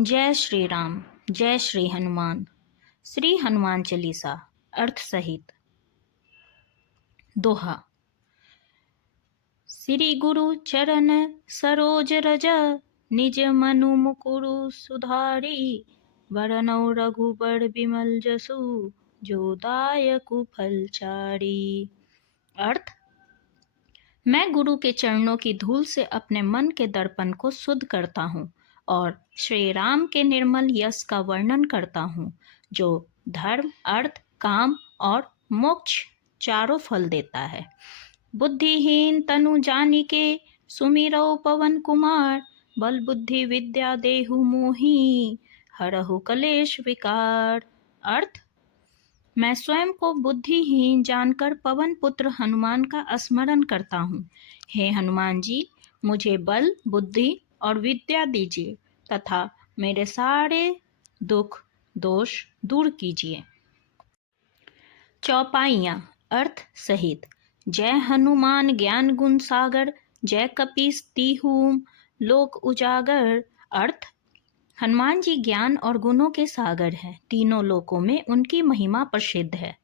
जय श्री राम। जय श्री हनुमान। श्री हनुमान चालीसा अर्थ सहित। दोहा। श्री गुरु चरण सरोज रज, निज मनु मुकुरु सुधारी। वरनौ रघुबर बिमल जसु, जो दायकु फलचारी। अर्थ। मैं गुरु के चरणों की धूल से अपने मन के दर्पण को शुद्ध करता हूँ और श्री राम के निर्मल यश का वर्णन करता हूँ, जो धर्म, अर्थ, काम और मोक्ष चारों फल देता है। बुद्धिहीन तनु जानिके, सुमिरौ पवन कुमार। बल बुद्धि विद्या देहु मोहि, हरहु कलेश विकार। अर्थ। मैं स्वयं को बुद्धिहीन जानकर पवन पुत्र हनुमान का स्मरण करता हूँ। हे हनुमान जी, मुझे बल, बुद्धि और विद्या दीजिए तथा मेरे सारे दुख दोष दूर कीजिए। चौपाइयाँ अर्थ सहित। जय हनुमान ज्ञान गुण सागर, जय कपीस तीहू लोक उजागर। अर्थ। हनुमान जी ज्ञान और गुणों के सागर हैं, तीनों लोकों में उनकी महिमा प्रसिद्ध है।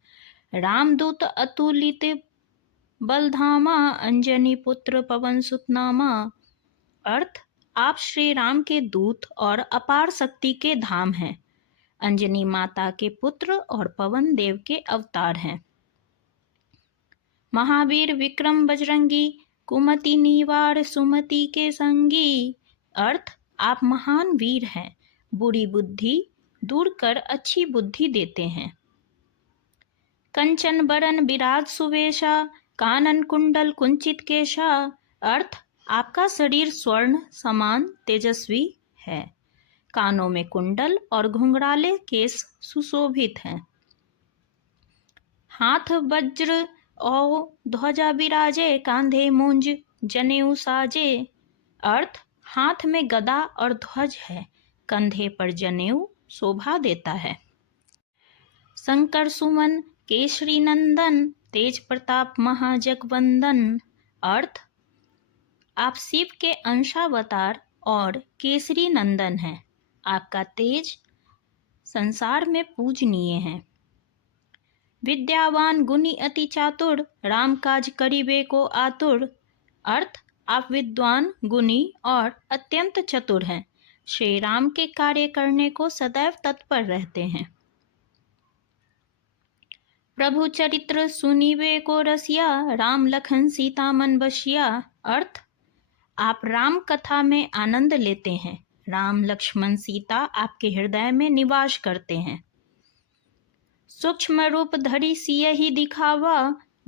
रामदूत अतुलित बलधामा, अंजनी पुत्र पवन सुत नामा। अर्थ। आप श्री राम के दूत और अपार शक्ति के धाम हैं। अंजनी माता के पुत्र और पवन देव के अवतार हैं। महावीर विक्रम बजरंगी, कुमति निवार सुमति के संगी। अर्थ। आप महान वीर हैं, बुरी बुद्धि दूर कर अच्छी बुद्धि देते हैं। कंचन बरन विराज सुवेशा, कानन कुंडल कुंचित केशा। अर्थ। आपका शरीर स्वर्ण समान तेजस्वी है, कानों में कुंडल और घुंघराले केश सुशोभित हैं। हाथ वज्र और ध्वजा विराजे, कांधे मूंज जनेऊ साजे। अर्थ। हाथ में गदा और ध्वज है, कंधे पर जनेऊ शोभा देता है। शंकर सुमन केसरी नंदन, तेज प्रताप महाजगवंदन। अर्थ। आप शिव के अंशावतार और केसरी नंदन हैं। आपका तेज संसार में पूजनीय है। विद्यावान गुणी अति चातुर, राम काज करिबे को आतुर। अर्थ। आप विद्वान, गुणी और अत्यंत चतुर हैं, श्री राम के कार्य करने को सदैव तत्पर रहते हैं। प्रभु चरित्र सुनिबे को रसिया, राम लखन सीता मन बसिया। अर्थ। आप राम कथा में आनंद लेते हैं, राम लक्ष्मण सीता आपके हृदय में निवास करते हैं। सूक्ष्म रूप धरि सियहि दिखावा,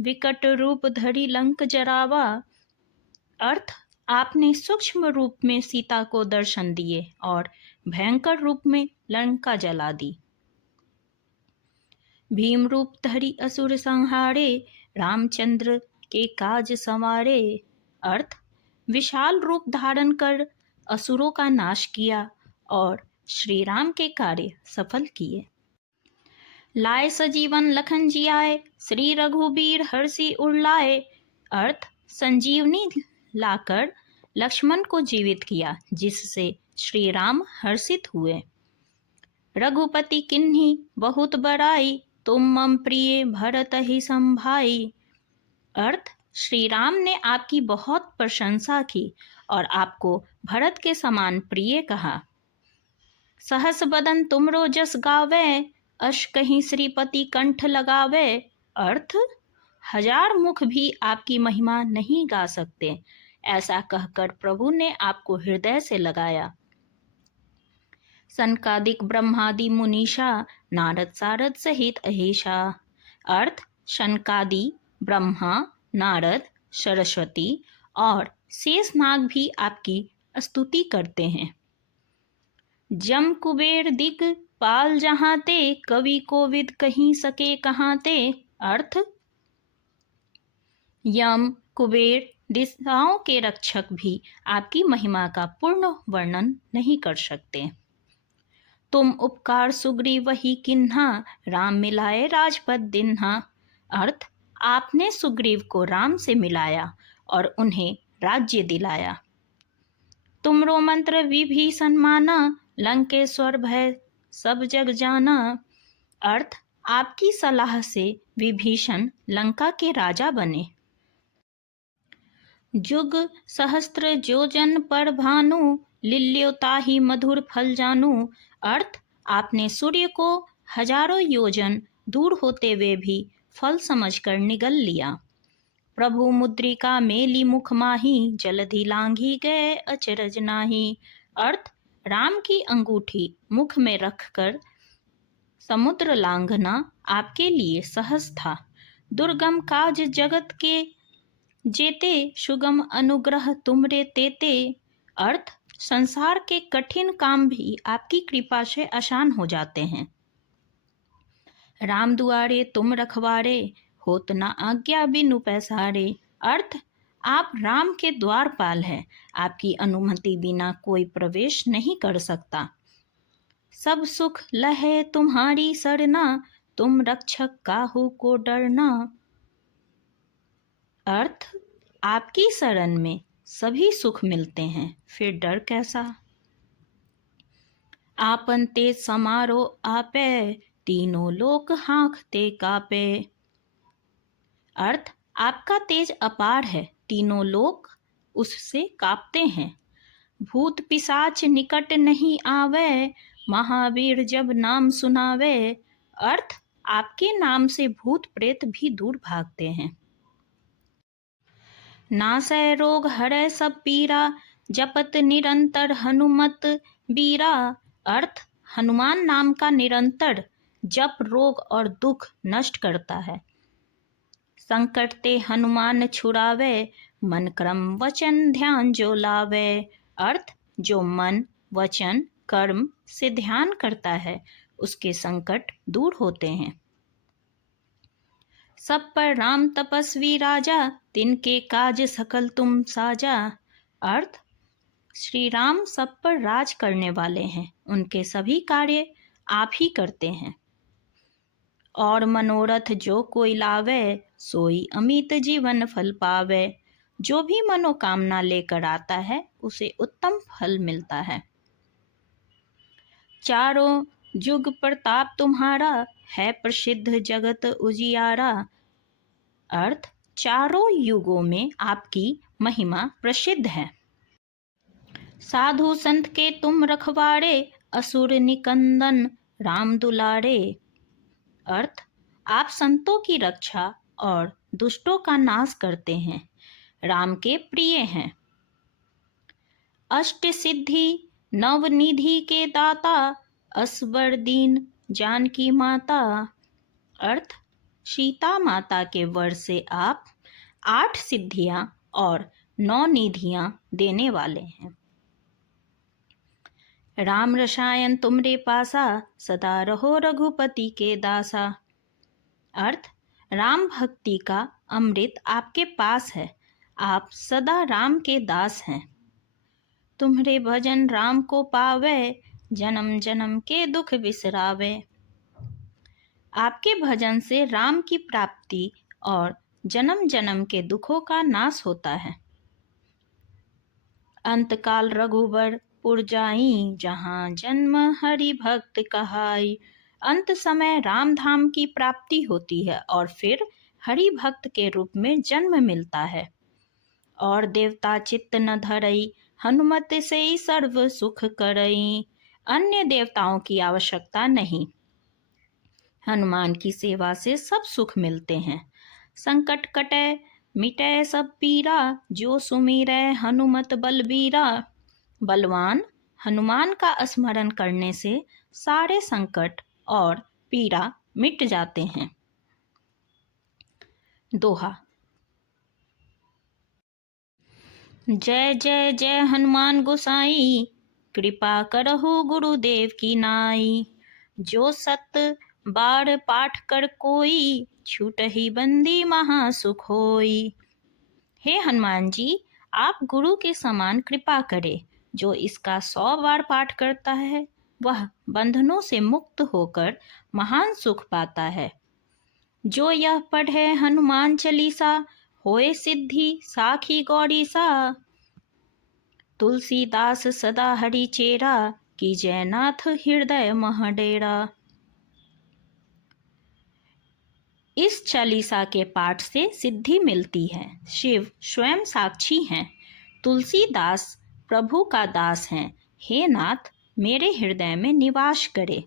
विकट रूप धरि लंक जरावा। अर्थ। आपने सूक्ष्म रूप में सीता को दर्शन दिए और भयंकर रूप में लंका जला दी। भीम रूप धरि असुर संहारे, रामचंद्र के काज संवारे। अर्थ। विशाल रूप धारण कर असुरों का नाश किया और श्री राम के कार्य सफल किए। लाए सजीवन लखन जियाए, श्री रघुबीर हर्षि उरलाए। अर्थ। संजीवनी लाकर लक्ष्मण को जीवित किया, जिससे श्री राम हर्षित हुए। रघुपति किन्ही बहुत बड़ाई, तुम मम प्रिय भरत ही संभाई। अर्थ। श्री राम ने आपकी बहुत प्रशंसा की और आपको भरत के समान प्रिय कहा। सहस बदन तुमरो जस गावे, अश कहीं श्रीपति कंठ लगावे। अर्थ। हजार मुख भी आपकी महिमा नहीं गा सकते, ऐसा कहकर प्रभु ने आपको हृदय से लगाया। सनकादिक ब्रह्मादि मुनीषा, नारद सारद सहित अहिषा। अर्थ। शनकादि ब्रह्मा, नारद, सरस्वती और शेषनाग भी आपकी स्तुति करते हैं। जम कुबेर दिग पाल जहाँ ते, कवि कोविद कहीं सके कहाँ ते। अर्थ। यम, कुबेर, दिशाओं के रक्षक भी आपकी महिमा का पूर्ण वर्णन नहीं कर सकते। तुम उपकार सुग्रीव वही किन्हा, राम मिलाए राजपद दिन्हा। अर्थ। आपने सुग्रीव को राम से मिलाया और उन्हें राज्य दिलाया। तुमरो मंत्र विभीषण माना, लंकेश्वर भय सब जग जाना। अर्थ, आपकी सलाह से विभीषण लंका के राजा बने। जुग सहस्त्र जोजन पर भानु, लिल्यो ताहि मधुर फल जानू। अर्थ, आपने सूर्य को हजारों योजन दूर होते हुए भी फल समझकर निगल लिया। प्रभु मुद्रिका मेली मुख माही, जलधि लांघी गए अचरज नाही। अर्थ, राम की अंगूठी मुख में रखकर समुद्र लांघना आपके लिए सहज था। दुर्गम काज जगत के जेते, सुगम अनुग्रह तुमरे तेते। अर्थ, संसार के कठिन काम भी आपकी कृपा से आसान हो जाते हैं। राम दुआरे तुम रखवारे, होत न आज्ञा बिनु पैसारे। अर्थ, आप राम के द्वारपाल हैं, आपकी अनुमति बिना कोई प्रवेश नहीं कर सकता। सब सुख लहे तुम्हारी सरना, तुम रक्षक काहू को डरना। अर्थ, आपकी शरण में सभी सुख मिलते हैं, फिर डर कैसा। आपन तेज समारो आपे, तीनों लोक हाँकते कापे। अर्थ, आपका तेज अपार है, तीनों लोक उससे कांपते हैं। भूत पिशाच निकट नहीं आवे, महावीर जब नाम सुनावे। अर्थ, आपके नाम से भूत प्रेत भी दूर भागते हैं। नासै रोग हरै सब पीरा, जपत निरंतर हनुमत बीरा। अर्थ, हनुमान नाम का निरंतर जप रोग और दुख नष्ट करता है। संकट ते हनुमान छुड़ावे, मन क्रम वचन ध्यान जो लावे। अर्थ, जो मन वचन कर्म से ध्यान करता है उसके संकट दूर होते हैं। सब पर राम तपस्वी राजा, तिनके काज सकल तुम साजा। अर्थ, श्री राम सब पर राज करने वाले हैं, उनके सभी कार्य आप ही करते हैं। और मनोरथ जो कोई लावे, सोई अमित जीवन फल पावे। जो भी मनोकामना लेकर आता है उसे उत्तम फल मिलता है। चारों जुग प्रताप तुम्हारा, है प्रसिद्ध जगत उजियारा। अर्थ, चारों युगों में आपकी महिमा प्रसिद्ध है। साधु संत के तुम रखवारे, असुर निकंदन राम दुलारे। अर्थ, आप संतों की रक्षा और दुष्टों का नाश करते हैं, राम के प्रिय हैं। अष्ट सिद्धि नवनिधि के दाता, असबर दीन जानकी माता। अर्थ, सीता माता के वर से आप 8 सिद्धियां और 9 निधियां देने वाले हैं। राम रसायन तुमरे पासा, सदा रहो रघुपति के दासा। अर्थ, राम भक्ति का अमृत आपके पास है, आप सदा राम के दास हैं। तुम्हारे भजन राम को पावे, जन्म जन्म के दुख बिसरावे। आपके भजन से राम की प्राप्ति और जन्म जन्म के दुखों का नाश होता है। अंतकाल रघुबर पुर जाई, जहाँ जन्म हरि भक्त कहाई। अंत समय राम धाम की प्राप्ति होती है और फिर हरि भक्त के रूप में जन्म मिलता है। और देवता चित्त न धरई, हनुमत से ही सर्व सुख करई। अन्य देवताओं की आवश्यकता नहीं, हनुमान की सेवा से सब सुख मिलते हैं। संकट कटे मिटे सब पीरा, जो सुमिरै हनुमत बलबीरा। बलवान हनुमान का स्मरण करने से सारे संकट और पीड़ा मिट जाते हैं। दोहा। जय जय जय हनुमान गोसाई, कृपा करहु गुरुदेव की नाई। जो सत बार पाठ कर कोई, छूटहि बंदी महासुख होई। हे हनुमान जी, आप गुरु के समान कृपा करें। जो इसका 100 बार पाठ करता है वह बंधनों से मुक्त होकर महान सुख पाता है। जो यह पढ़े हनुमान चालीसा, होए सिद्धि साखी गौरीसा। तुलसीदास सदा हरि चेरा, की जयनाथ हृदय मह डेरा। इस चालीसा के पाठ से सिद्धि मिलती है। शिव स्वयं साक्षी हैं। तुलसीदास प्रभु का दास हैं। हे नाथ, मेरे हृदय में निवास करे।